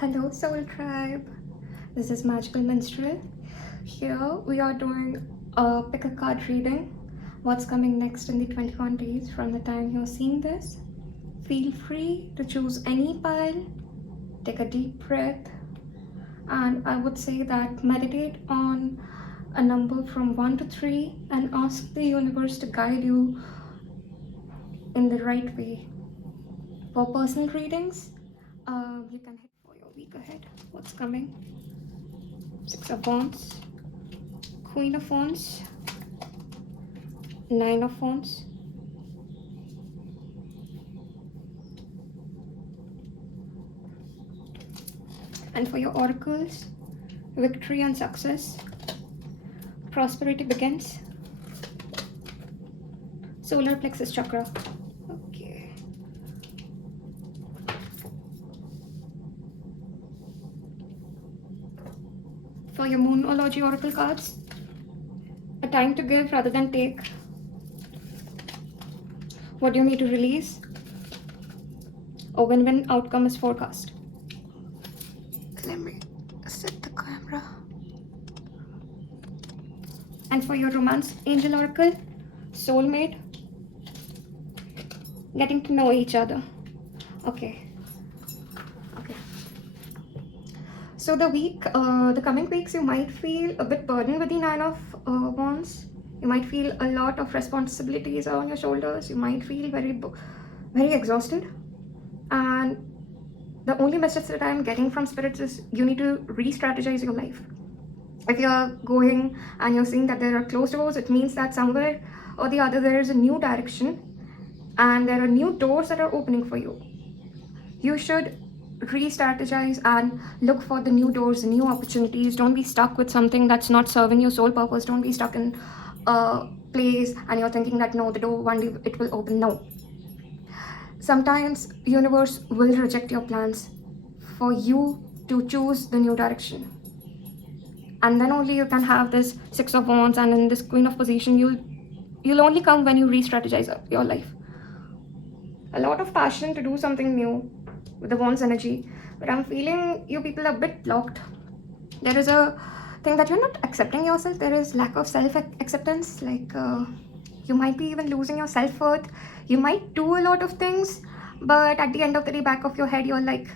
Hello Soul Tribe, this is Magical Minstrel. Here we are doing a pick a card reading. What's coming next in the 21 days from the time you're seeing this. Feel free to choose any pile, take a deep breath, and I would say that meditate on a number from 1 to 3 and ask the universe to guide you in the right way. For personal readings, you can hit for your week ahead. What's coming? Six of Wands, Queen of Wands, Nine of Wands, and for your oracles, victory and success, prosperity begins, solar plexus chakra. Okay. For your moonology oracle cards, a time to give rather than take. What do you need to release? A win-win outcome is forecast. Let me set the camera. And for your romance angel oracle, soulmate, getting to know each other. Okay. So the coming weeks, you might feel a bit burdened with the Nine of Wands. You might feel a lot of responsibilities are on your shoulders. You might feel very exhausted. And the only message that I'm getting from spirits is you need to re-strategize your life. If you're going and you're seeing that there are closed doors, it means that somewhere or the other there is a new direction and there are new doors that are opening for you. You should re-strategize and look for the new doors, new opportunities. Don't be stuck with something that's not serving your soul purpose. Don't be stuck in a place and you're thinking that no, the door one day it will open. No. Sometimes universe will reject your plans for you to choose the new direction. And then only you can have this Six of Wands, and in this Queen of Position, you'll only come when you re-strategize your life. A lot of passion to do something new with the Wands energy, but I'm feeling you people are a bit blocked. There is a thing that you're not accepting yourself. There is lack of self-acceptance. Like you might be even losing your self-worth. You might do a lot of things, but at the end of the day, back of your head, you're like,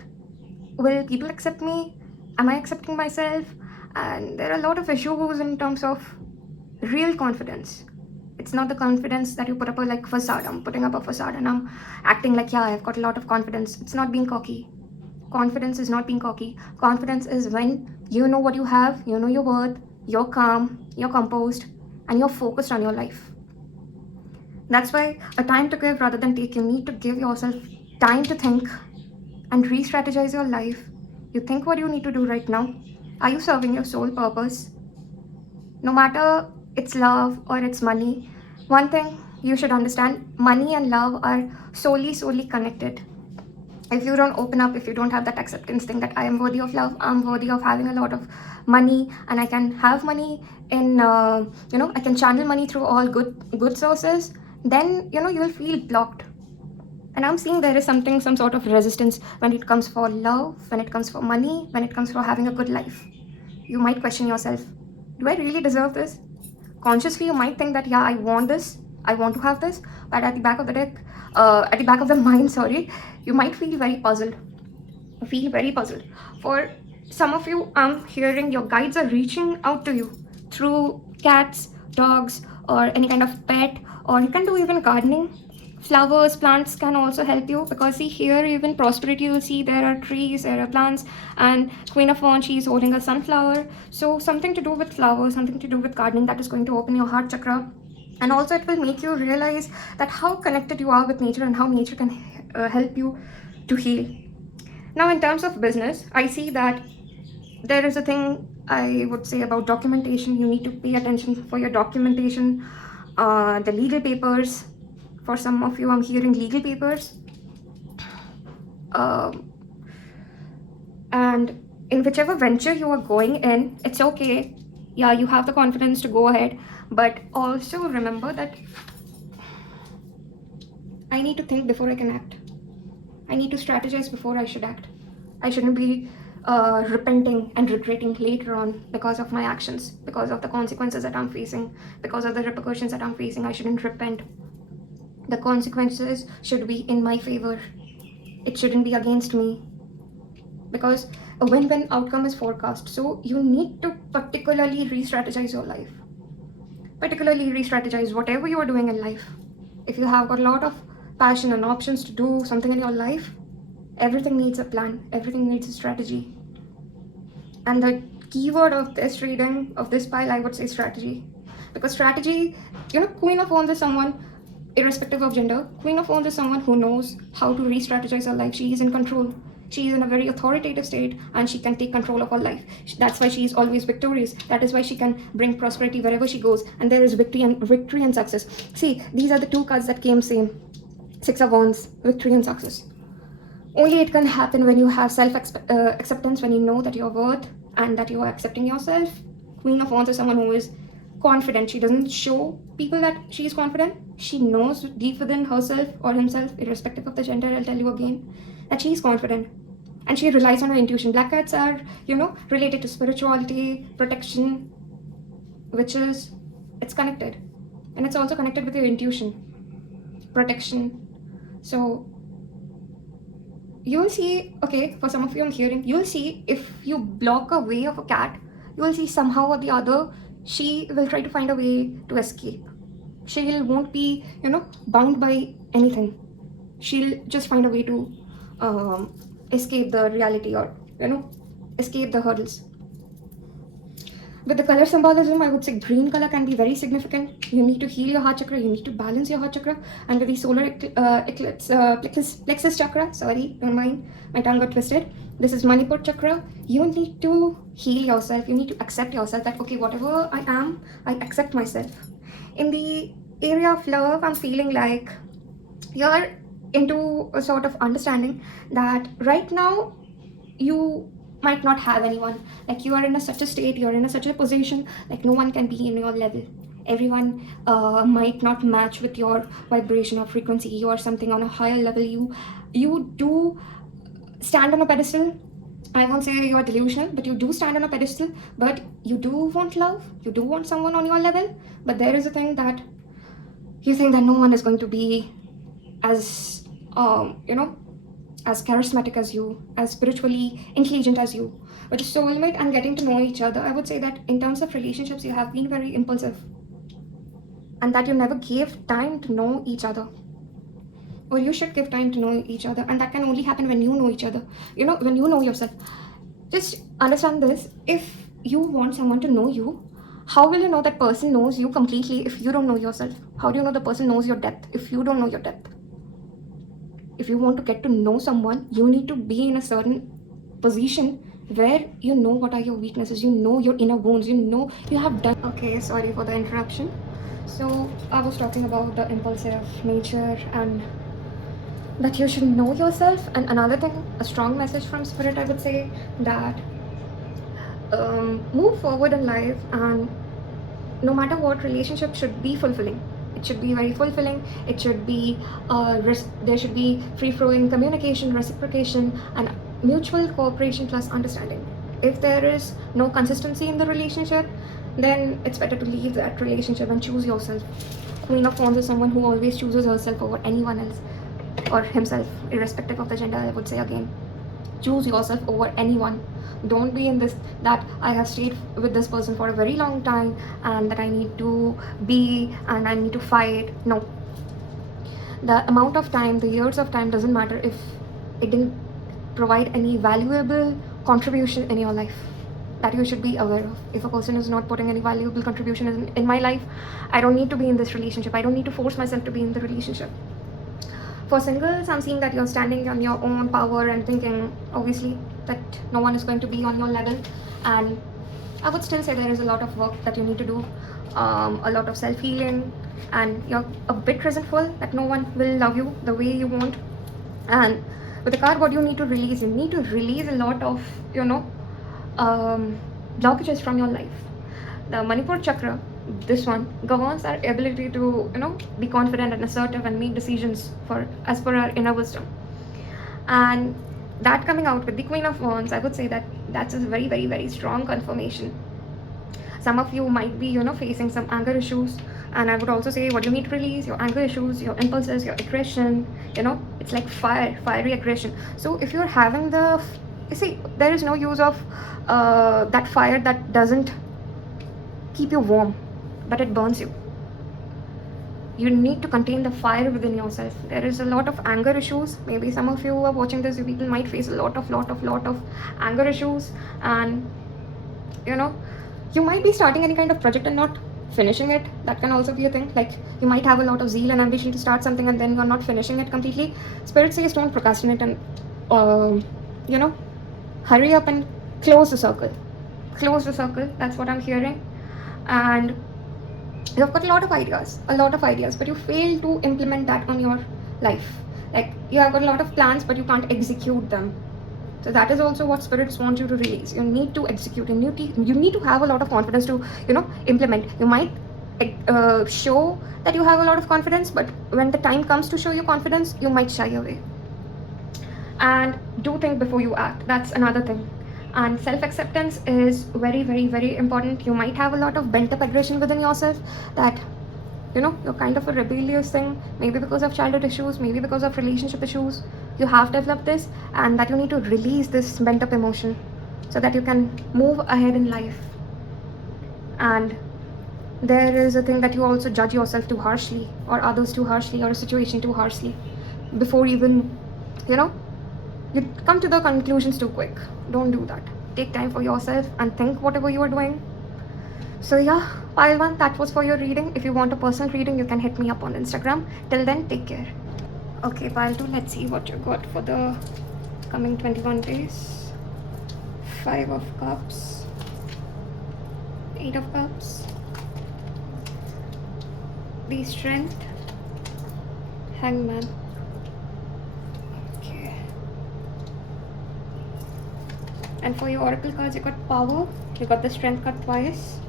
will people accept me? Am I accepting myself? And there are a lot of issues in terms of real confidence. It's not the confidence that you put up a like facade. I'm putting up a facade and I'm acting like, yeah, I've got a lot of confidence. It's not being cocky. Confidence is not being cocky. Confidence is when you know what you have, you know your worth, you're calm, you're composed, and you're focused on your life. That's why a time to give rather than take. You need to give yourself time to think and re-strategize your life. You think what you need to do right now. Are you serving your soul purpose? No matter it's love or it's money, one thing you should understand, money and love are solely connected. If you don't open up, if you don't have that acceptance thing that I am worthy of love, I'm worthy of having a lot of money, and I can have money in, I can channel money through all good sources, then, you will feel blocked. And I'm seeing there is some sort of resistance when it comes for love, when it comes for money, when it comes for having a good life. You might question yourself, do I really deserve this? Consciously, you might think that, yeah, I want this, I want to have this, but at the back of the mind, sorry, you might feel very puzzled. For some of you, I'm hearing your guides are reaching out to you through cats, dogs, or any kind of pet, or you can do even gardening. Flowers, plants can also help you, because see here, even prosperity, you'll see there are trees, there are plants, and Queen of Wands, she's holding a sunflower. So something to do with flowers, something to do with gardening, that is going to open your heart chakra. And also it will make you realize that how connected you are with nature and how nature can help you to heal. Now in terms of business, I see that there is a thing I would say about documentation. You need to pay attention for your documentation, the legal papers. For some of you, I'm hearing legal papers. And in whichever venture you are going in, it's okay. Yeah, you have the confidence to go ahead. But also remember that I need to think before I can act. I need to strategize before I should act. I shouldn't be repenting and regretting later on because of my actions, because of the consequences that I'm facing, because of the repercussions that I'm facing. I shouldn't repent. The consequences should be in my favor. It shouldn't be against me, because a win-win outcome is forecast. So you need to particularly re-strategize your life. Particularly re-strategize whatever you are doing in life. If you have got a lot of passion and options to do something in your life, everything needs a plan, everything needs a strategy. And the keyword of this reading, of this pile, I would say strategy. Because strategy, Queen of Wands is someone, irrespective of gender, Queen of Wands is someone who knows how to re-strategize her life. She is in control. She is in a very authoritative state and she can take control of her life. That's why she is always victorious. That is why she can bring prosperity wherever she goes. And there is victory and success. See, these are the two cards that came same. Six of Wands, victory and success. Only it can happen when you have self-acceptance, when you know that you're worth and that you are accepting yourself. Queen of Wands is someone who is confident. She doesn't show people that she is confident. She knows deep within herself or himself, irrespective of the gender, I'll tell you again, that she is confident. And she relies on her intuition. Black cats are, related to spirituality, protection, witches. It's connected. And it's also connected with your intuition, protection. So you will see, okay, for some of you I'm hearing, you will see if you block a way of a cat, you will see somehow or the other, she will try to find a way to escape. She won't be, bound by anything. She'll just find a way to escape the reality, or, escape the hurdles. With the color symbolism, I would say green color can be very significant. You need to heal your heart chakra. You need to balance your heart chakra. And with the solar eclipse, plexus chakra, sorry, don't mind, my tongue got twisted. This is Manipur chakra. You need to heal yourself. You need to accept yourself that, okay, whatever I am, I accept myself. In the area of love, I'm feeling like you're into a sort of understanding that right now you might not have anyone. Like you are in such a state, you're in such a position, like no one can be in your level. Everyone might not match with your vibration or frequency. You are something on a higher level. You do stand on a pedestal. I won't say you are delusional, but you do stand on a pedestal. But you do want love. You do want someone on your level. But there is a thing that you think that no one is going to be as as charismatic as you, as spiritually intelligent as you. But soulmate and getting to know each other, I would say that in terms of relationships, you have been very impulsive. And that you never gave time to know each other. Or you should give time to know each other. And that can only happen when you know each other. When you know yourself. Just understand this. If you want someone to know you, how will you know that person knows you completely if you don't know yourself? How do you know the person knows your depth if you don't know your depth? If you want to get to know someone, you need to be in a certain position where you know what are your weaknesses, you know your inner wounds, you have done. Okay, sorry for the interruption. So I was talking about the impulsive nature and that you should know yourself. And another thing, a strong message from spirit, I would say that move forward in life, and no matter what, relationship should be fulfilling. It should be very fulfilling. It should be there should be free-flowing communication, reciprocation, and mutual cooperation plus understanding. If there is no consistency in the relationship, then it's better to leave that relationship and choose yourself. Queen of Wands is someone who always chooses herself over anyone else or himself, irrespective of the gender. I would say again, choose yourself over anyone. Don't be in this that I have stayed with this person for a very long time and that I need to be and I need to fight. No. The amount of time, the years of time doesn't matter if it didn't provide any valuable contribution in your life. That you should be aware of. If a person is not putting any valuable contribution in my life, I don't need to be in this relationship. I don't need to force myself to be in the relationship. For singles, I'm seeing that you're standing on your own power and thinking, obviously, that no one is going to be on your level. And I would still say there is a lot of work that you need to do, a lot of self-healing, and you're a bit resentful that no one will love you the way you want. And with the card, what you need to release? You need to release a lot of, blockages from your life. The Manipur chakra, this one, governs our ability to, be confident and assertive and make decisions as per our inner wisdom. And that coming out with the Queen of Wands, I would say that that's a very, very, very strong confirmation. Some of you might be, facing some anger issues, and I would also say what you need to release: your anger issues, your impulses, your aggression. It's like fiery aggression. So if you're having you see, there is no use of that fire that doesn't keep you warm, but it burns you. You need to contain the fire within yourself. There is a lot of anger issues. Maybe some of you are watching this, you people might face a lot of anger issues, and you might be starting any kind of project and not finishing it. That can also be a thing. Like, you might have a lot of zeal and ambition to start something, and then you're not finishing it completely. Spirit says don't procrastinate, and hurry up and close the circle. That's what I'm hearing. And you've got a lot of ideas, but you fail to implement that on your life. Like, you have got a lot of plans, but you can't execute them. So that is also what spirits want you to release. You need to execute. You need to have a lot of confidence to, implement. You might show that you have a lot of confidence, but when the time comes to show your confidence, you might shy away. And do think before you act. That's another thing. And self-acceptance is very, very, very important. You might have a lot of bent-up aggression within yourself that, you're kind of a rebellious thing, maybe because of childhood issues, maybe because of relationship issues. You have developed this, and that you need to release this bent-up emotion so that you can move ahead in life. And there is a thing that you also judge yourself too harshly, or others too harshly, or a situation too harshly, before even, you come to the conclusions too quick. Don't do that. Take time for yourself and think whatever you are doing. So yeah, pile 1, that was for your reading. If you want a personal reading, you can hit me up on Instagram. Till then, take care. Okay, pile 2, let's see what you got for the coming 21 days. 5 of Cups, 8 of Cups, the Strength, Hangman. Okay. And for your Oracle cards, you got Power, you got the Strength card twice,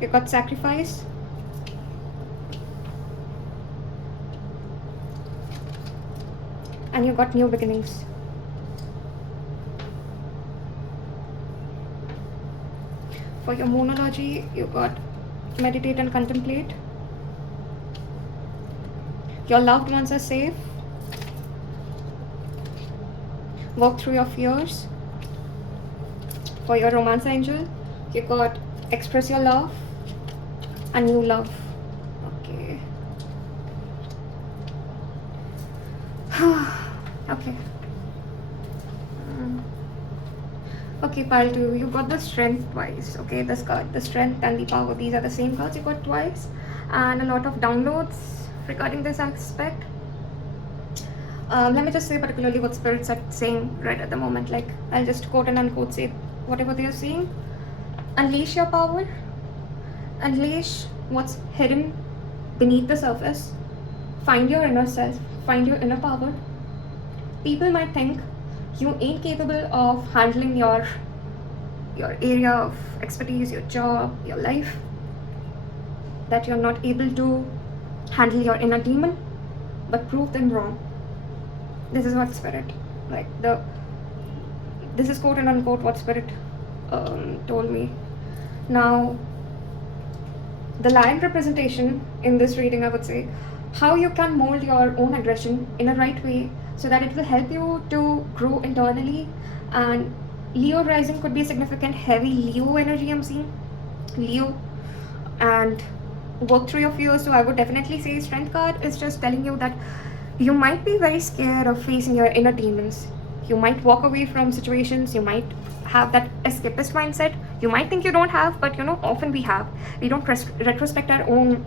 you got Sacrifice, and you got New Beginnings. For your Moonology, you got Meditate and Contemplate, your loved ones are safe, Work through your fears. For your Romance Angel, you got Express your love and New love. Okay. Okay. Okay, pile 2, you got the Strength twice. Okay, this card, the Strength and the Power, these are the same cards you got twice, and a lot of downloads regarding this aspect. Let me just say particularly what spirits are saying right at the moment. Like, I'll just quote and unquote say whatever they are saying. Unleash your power. Unleash what's hidden beneath the surface. Find your inner self. Find your inner power. People might think you ain't capable of handling your area of expertise, your job, your life, that you're not able to handle your inner demon, but prove them wrong. This is what spirit, this is quote and unquote what spirit told me. Now, the Lion representation in this reading, I would say, how you can mold your own aggression in a right way so that it will help you to grow internally. And Leo rising could be a significant heavy Leo energy I'm seeing. Leo, and work through your fears. So I would definitely say Strength card is just telling you that you might be very scared of facing your inner demons. You might walk away from situations. You might have that escapist mindset. You might think you don't have, but often we have. We don't retrospect our own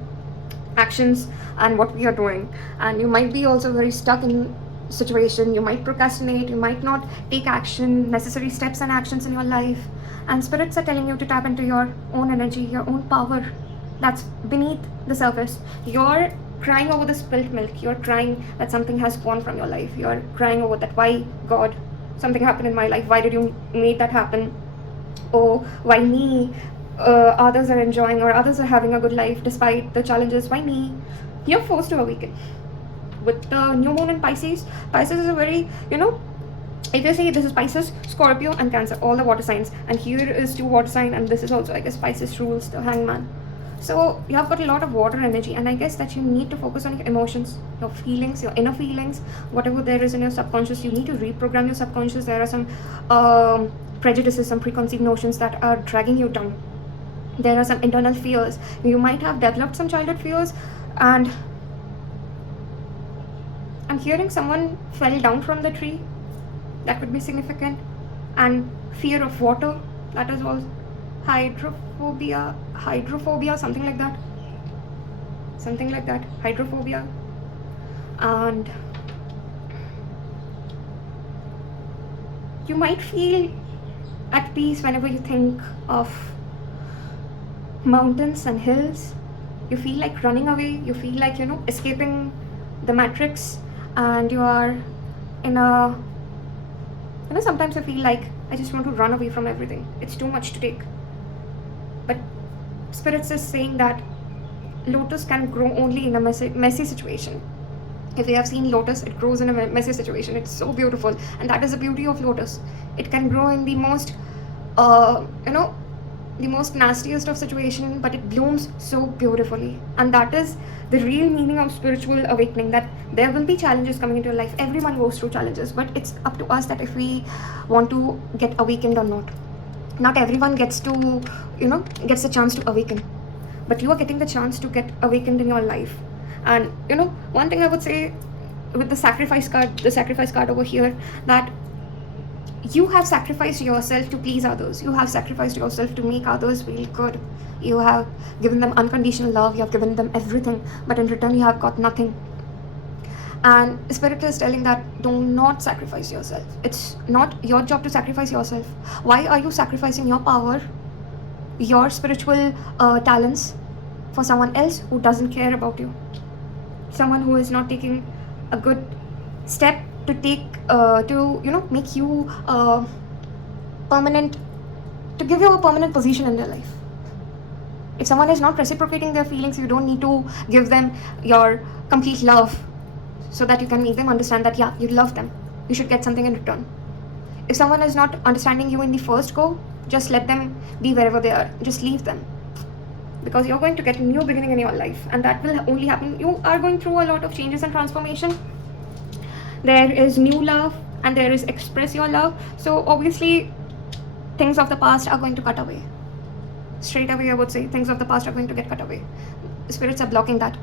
actions and what we are doing. And you might be also very stuck in situation. You might procrastinate. You might not take action, necessary steps and actions in your life. And spirits are telling you to tap into your own energy, your own power that's beneath the surface. You're crying over the spilt milk. You're crying that something has gone from your life. You're crying over that, why God, something happened in my life, why did you make that happen? Oh, why me? Others are enjoying, or others are having a good life despite the challenges. Why me? You're forced to awaken with the new moon in Pisces. Pisces is a very, if you see, this is Pisces, Scorpio and Cancer, all the water signs, and here is 2 water sign, and this is also, I guess, Pisces rules the Hangman. So you have got a lot of water energy, and I guess that you need to focus on your emotions, your feelings, your inner feelings, whatever there is in your subconscious. You need to reprogram your subconscious. There are some prejudices, some preconceived notions that are dragging you down. There are some internal fears. You might have developed some childhood fears, and I'm hearing someone fell down from the tree. That could be significant. And fear of water, that is all. Hydrophobia, something like that, hydrophobia. And you might feel at peace whenever you think of mountains and hills. You feel like running away, you feel like, escaping the matrix, and you are in a, sometimes you feel like, I just want to run away from everything. It's too much to take. But Spirits is saying that lotus can grow only in a messy situation. If you have seen lotus, it grows in a messy situation. It's so beautiful, and that is the beauty of lotus. It can grow in the most, the most nastiest of situation, but it blooms so beautifully. And that is the real meaning of spiritual awakening, that there will be challenges coming into your life. Everyone goes through challenges, but it's up to us that if we want to get awakened or not. Not everyone gets to, gets a chance to awaken, but you are getting the chance to get awakened in your life. And one thing I would say with the sacrifice card over here, that you have sacrificed yourself to please others. You have sacrificed yourself to make others feel good. You have given them unconditional love. You have given them everything, but in return you have got nothing. And Spirit is telling that do not sacrifice yourself. It's not your job to sacrifice yourself. Why are you sacrificing your power, your spiritual talents for someone else who doesn't care about you? Someone who is not taking a good step to take to make you permanent, to give you a permanent position in their life. If someone is not reciprocating their feelings, you don't need to give them your complete love, so that you can make them understand that, yeah, you love them. You should get something in return. If someone is not understanding you in the first go, just let them be wherever they are. Just leave them. Because you're going to get a new beginning in your life, and that will only happen. You are going through a lot of changes and transformation. There is new love, and there is express your love. So obviously, things of the past are going to cut away. Straight away, I would say, things of the past are going to get cut away. Spirits are blocking that.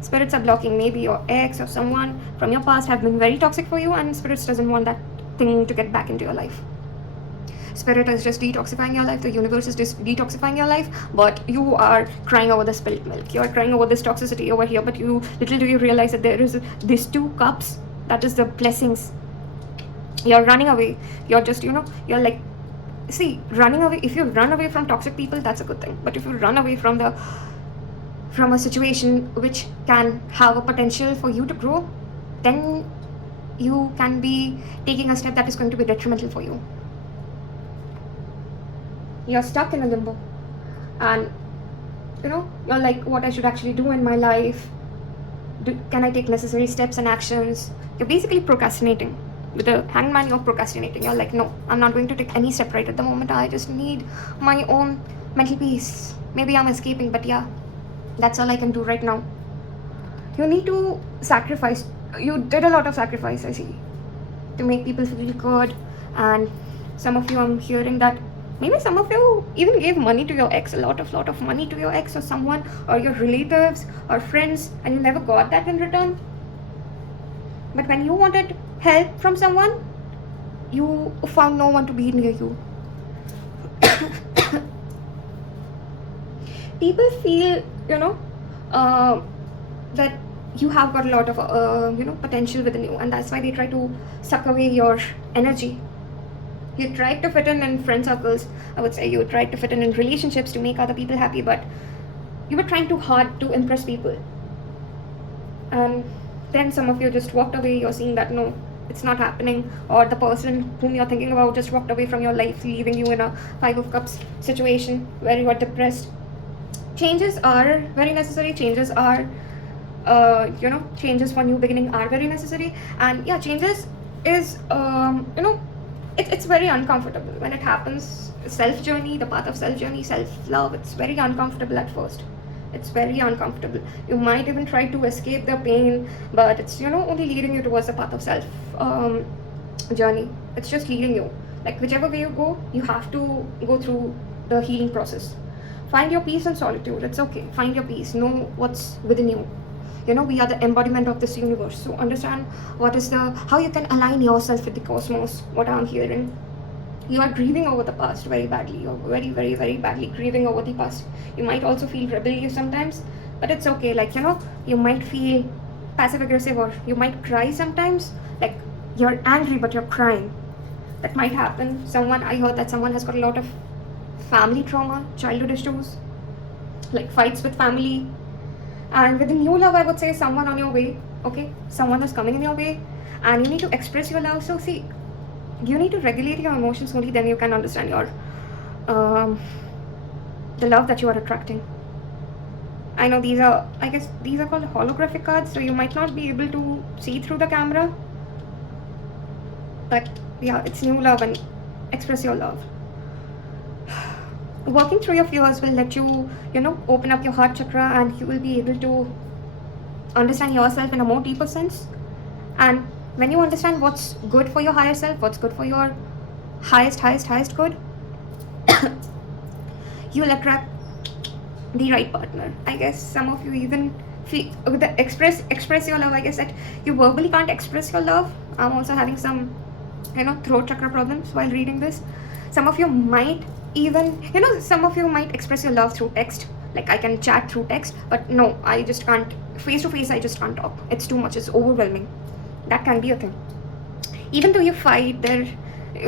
Spirits are blocking. Maybe your ex or someone from your past have been very toxic for you, and Spirits doesn't want that thing to get back into your life. Spirit is just detoxifying your life. The universe is just detoxifying your life, but you are crying over the spilled milk. You are crying over this toxicity over here, but little do you realize that there is these 2 cups. That is the blessings. You're running away. You're just, you're like, see, running away. If you run away from toxic people, that's a good thing. But if you run away from a situation which can have a potential for you to grow, then you can be taking a step that is going to be detrimental for you. You're stuck in a limbo, and you're like, what I should actually do in my life. Can I take necessary steps and actions? You're basically procrastinating. With the Hangman, you're procrastinating. You're like, no, I'm not going to take any step right at the moment. I just need my own mental peace. Maybe I'm escaping, but yeah, that's all I can do right now. You need to sacrifice. You did a lot of sacrifice, I see, to make people feel good. And some of you, I'm hearing that maybe some of you even gave money to your ex, a lot of money to your ex or someone, or your relatives or friends, and you never got that in return. But when you wanted help from someone, you found no one to be near you. People feel, that you have got a lot of, potential within you, and that's why they try to suck away your energy. You tried to fit in friend circles. I would say you tried to fit in relationships to make other people happy, but you were trying too hard to impress people. And then some of you just walked away. You're seeing that, no, it's not happening. Or the person whom you're thinking about just walked away from your life, leaving you in a 5 of Cups situation where you are depressed. Changes are very necessary. Changes are changes for new beginning are very necessary. And yeah, changes is it's very uncomfortable when it happens. Self journey, the path of self journey, self love, it's very uncomfortable at first. It's very uncomfortable. You might even try to escape the pain, but it's only leading you towards the path of self journey. It's just leading you, like whichever way you go, you have to go through the healing process. Find your peace in solitude. It's okay. Find your peace. Know what's within you. We are the embodiment of this universe. So understand how you can align yourself with the cosmos. What I'm hearing, you are grieving over the past very badly. You're very, very, very badly grieving over the past. You might also feel rebellious sometimes, but it's okay. Like, you might feel passive aggressive, or you might cry sometimes. Like, you're angry, but you're crying. That might happen. I heard that someone has got a lot of family trauma, childhood issues, like fights with family. And with the new love, I would say someone on your way, okay? Someone is coming in your way, and you need to express your love. So see, you need to regulate your emotions, only then you can understand your the love that you are attracting. I know these are called holographic cards, so you might not be able to see through the camera, but yeah, it's new love, and express your love. Working through your fears will let you, open up your heart chakra, and you will be able to understand yourself in a more deeper sense. And when you understand what's good for your higher self, what's good for your highest good, you'll attract the right partner. I guess some of you even feel with the express your love. I guess that you verbally can't express your love. I'm also having some throat chakra problems while reading this. Some of you might even express your love through text. Like, I can chat through text, but no, I just can't face to face. I just can't talk. It's too much. It's overwhelming. That can be a thing. Even though you fight there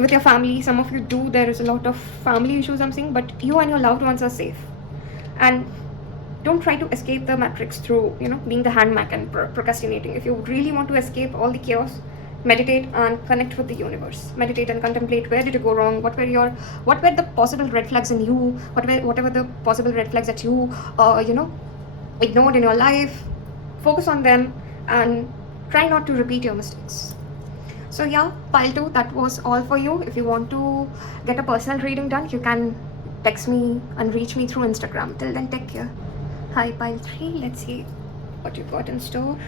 with your family, some of you do, there is a lot of family issues I'm seeing, but you and your loved ones are safe. And don't try to escape the matrix through being the handmaker and procrastinating. If you really want to escape all the chaos, meditate and connect with the universe. Meditate and contemplate, where did you go wrong, what were the possible red flags in you, whatever the possible red flags that you ignored in your life. Focus on them and try not to repeat your mistakes. So yeah, pile 2, that was all for you. If you want to get a personal reading done, you can text me and reach me through Instagram. Till then, take care. Hi pile 3, let's see what you got in store.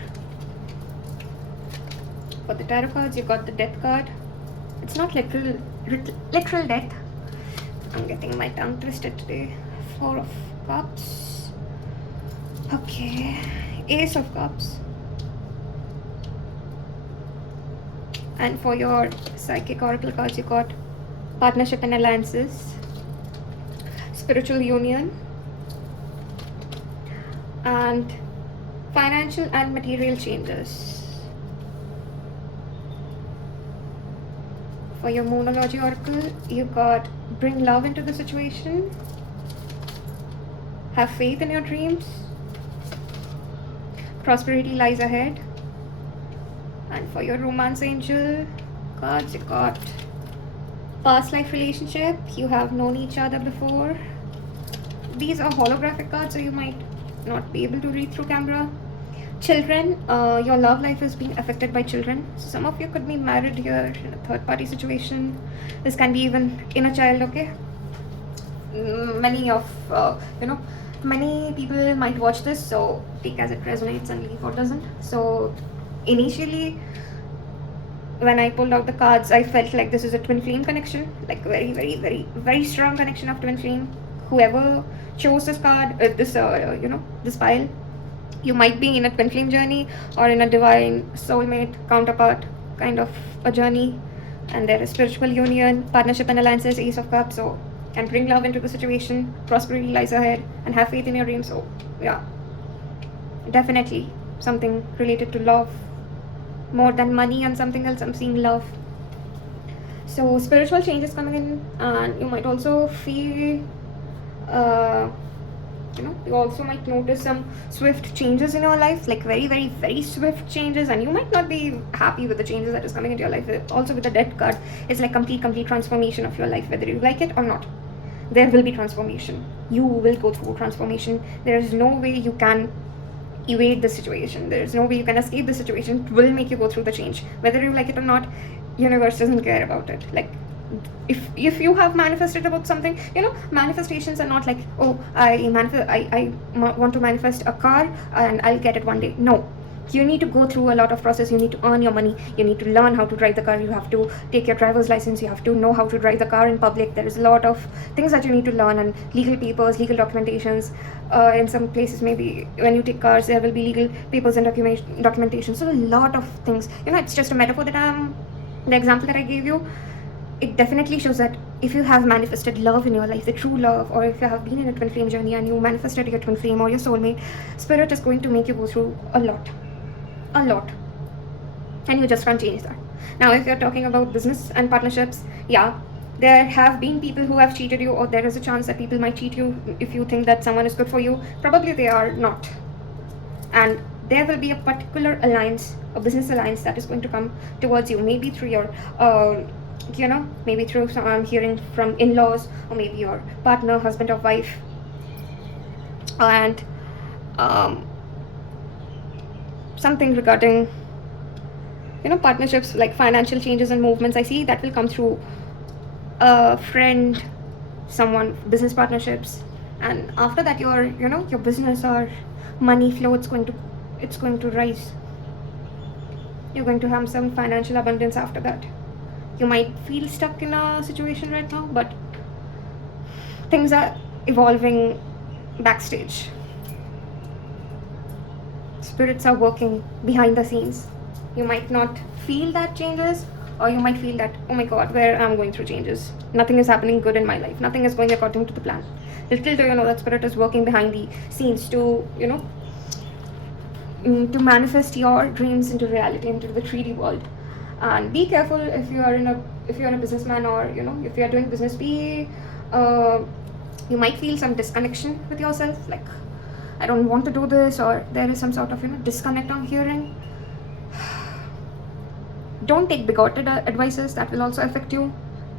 For the tarot cards, you got the death card. It's not literal death. I'm getting my tongue twisted today. 4 of Cups. Okay. Ace of Cups. And for your psychic oracle cards, you got partnership and alliances, spiritual union, and financial and material changes. For your Moonology oracle, you got bring love into the situation, have faith in your dreams, prosperity lies ahead. And for your romance angel cards, you got past life relationship, you have known each other before. These are holographic cards, so you might not be able to read through camera. Children, your love life is being affected by children. So some of you could be married here in a third party situation. This can be even inner child, okay? Many people might watch this, so take as it resonates and leave or doesn't. So initially, when I pulled out the cards, I felt like this is a twin flame connection, like very, very, very, very strong connection of twin flame. Whoever chose this card, this pile, you might be in a twin flame journey or in a divine soulmate counterpart kind of a journey. And there is spiritual union, partnership and alliances, Ace of Cups. So can bring love into the situation, prosperity lies ahead, and have faith in your dreams. So yeah, definitely something related to love more than money and something else. I'm seeing love. So spiritual changes coming in, and you might also feel you also might notice some swift changes in your life, like very, very, very swift changes, and you might not be happy with the changes that is coming into your life. Also with the death card, it's like complete transformation of your life, whether you like it or not. There will be transformation. You will go through transformation. There is no way you can evade the situation. There's no way you can escape the situation. It will make you go through the change, whether you like it or not. Universe doesn't care about it. Like, if you have manifested about something, manifestations are not like, oh, I want to manifest a car and I'll get it one day. No, you need to go through a lot of process. You need to earn your money. You need to learn how to drive the car. You have to take your driver's license. You have to know how to drive the car in public. There is a lot of things that you need to learn, and legal papers, legal documentations. In some places, maybe when you take cars, there will be legal papers and documentation. So a lot of things. It's just a metaphor that the example that I gave you. It definitely shows that if you have manifested love in your life, the true love, or if you have been in a twin flame journey and you manifested your twin flame or your soulmate, spirit is going to make you go through a lot, and you just can't change that. Now, if you're talking about business and partnerships, yeah, there have been people who have cheated you, or there is a chance that people might cheat you if you think that someone is good for you. Probably they are not, and there will be a particular alliance, a business alliance, that is going to come towards you, maybe through your maybe through some, I'm hearing from in-laws, or maybe your partner, husband or wife, and something regarding partnerships, like financial changes and movements. I see that will come through a friend, someone, business partnerships, and after that your business or money flow, it's going to rise. You're going to have some financial abundance after that. You might feel stuck in a situation right now, but things are evolving backstage. Spirits are working behind the scenes. You might not feel that changes, or you might feel that, oh my god, where I'm going through changes. Nothing is happening good in my life. Nothing is going according to the plan. Little do you know that spirit is working behind the scenes to, to manifest your dreams into reality, into the 3D world. And be careful if you are a businessman, or if you are doing business. You might feel some disconnection with yourself, like, I don't want to do this, or there is some sort of disconnect I'm hearing. Don't take bigoted advices, that will also affect you.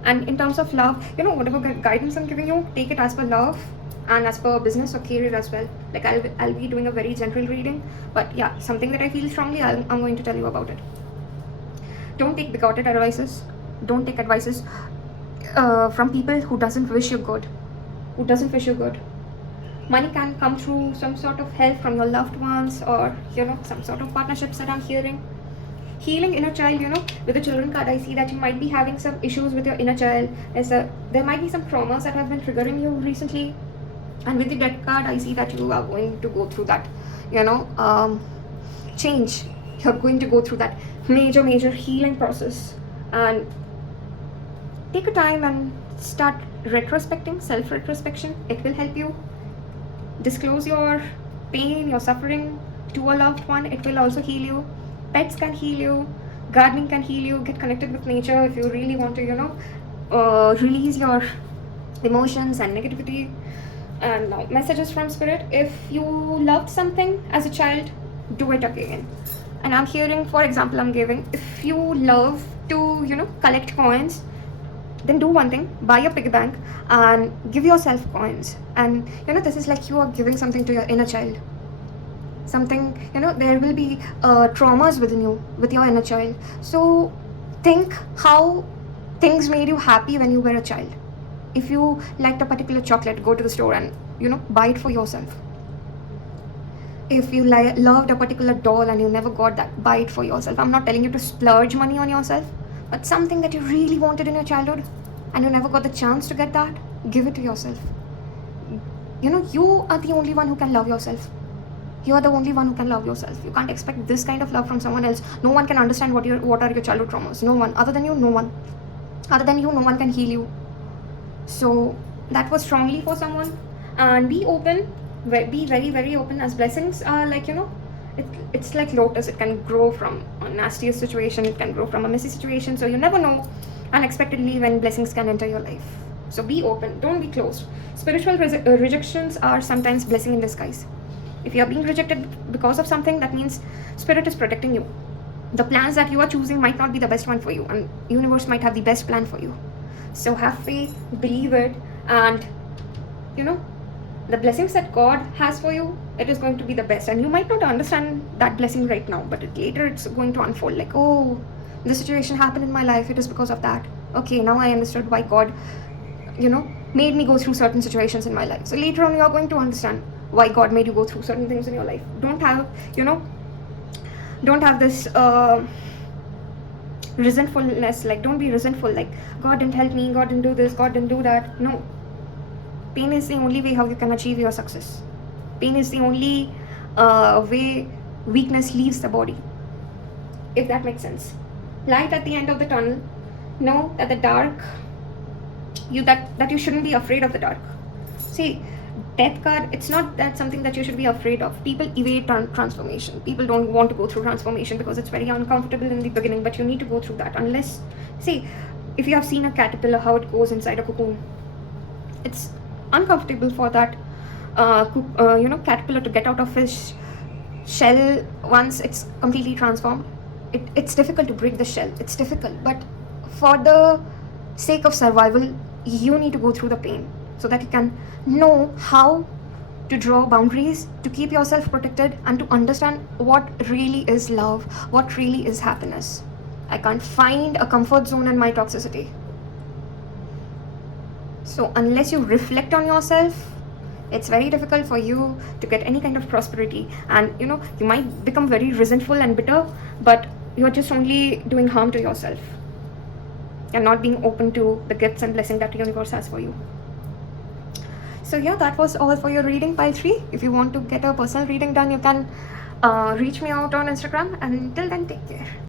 And in terms of love, whatever guidance I'm giving you, take it as per love and as per business or career as well. Like, I'll be doing a very general reading, but yeah, something that I feel strongly, I'm going to tell you about it. Don't take bigoted advices. Don't take advices from people who doesn't wish you good. Money can come through some sort of help from your loved ones, or some sort of partnerships that I'm hearing. Healing inner child, with the children card, I see that you might be having some issues with your inner child. There might be some traumas that have been triggering you recently. And with the death card, I see that you are going to go through that, change. You're going to go through that major healing process. And take a time and start retrospecting, self-retrospection. It will help you disclose your pain, your suffering to a loved one. It will also heal you. Pets can heal you. Gardening can heal you. Get connected with nature if you really want to, release your emotions and negativity. And now, messages from spirit. If you loved something as a child, do it again. And I'm hearing, for example, I'm giving, if you love to, collect coins, then do one thing, buy a piggy bank and give yourself coins. And, this is like you are giving something to your inner child. Something, there will be traumas within you, with your inner child. So think how things made you happy when you were a child. If you liked a particular chocolate, go to the store and, buy it for yourself. If you loved a particular doll and you never got that, buy it for yourself. I'm not telling you to splurge money on yourself, but something that you really wanted in your childhood and you never got the chance to get that, give it to yourself. You are the only one who can love yourself. You are the only one who can love yourself. You can't expect this kind of love from someone else. No one can understand what are your childhood traumas. No one. Other than you, no one. Other than you, no one can heal you. So that was strongly for someone. And be open. Be very, very open, as blessings are like, it's like lotus. It can grow from a nastiest situation. It can grow from a messy situation. So you never know unexpectedly when blessings can enter your life. So be open. Don't be closed. Spiritual rejections are sometimes blessing in disguise. If you are being rejected because of something, that means spirit is protecting you. The plans that you are choosing might not be the best one for you, and universe might have the best plan for you. So have faith, believe it, and the blessings that God has for you, it is going to be the best. And you might not understand that blessing right now, but later it's going to unfold like, oh, this situation happened in my life, it is because of that. Okay, now I understood why God, made me go through certain situations in my life. So later on, you are going to understand why God made you go through certain things in your life. Don't have this resentfulness. Like, don't be resentful. Like, God didn't help me, God didn't do this, God didn't do that. No. Pain is the only way how you can achieve your success. Pain is the only way weakness leaves the body. If that makes sense. Light at the end of the tunnel. Know that the dark, that you shouldn't be afraid of the dark. See, death card, it's not that something that you should be afraid of. People evade transformation. People don't want to go through transformation because it's very uncomfortable in the beginning, but you need to go through that. Unless, see, if you have seen a caterpillar, how it goes inside a cocoon, it's uncomfortable for that caterpillar to get out of his shell once it's completely transformed. It's difficult to break the shell. It's difficult, but for the sake of survival, you need to go through the pain so that you can know how to draw boundaries, to keep yourself protected, and to understand what really is love, what really is happiness. I can't find a comfort zone in my toxicity. So unless you reflect on yourself, it's very difficult for you to get any kind of prosperity. And you might become very resentful and bitter, but you're just only doing harm to yourself. You're not being open to the gifts and blessing that the universe has for you. So yeah, that was all for your reading, pile 3. If you want to get a personal reading done, you can reach me out on Instagram. And until then, take care.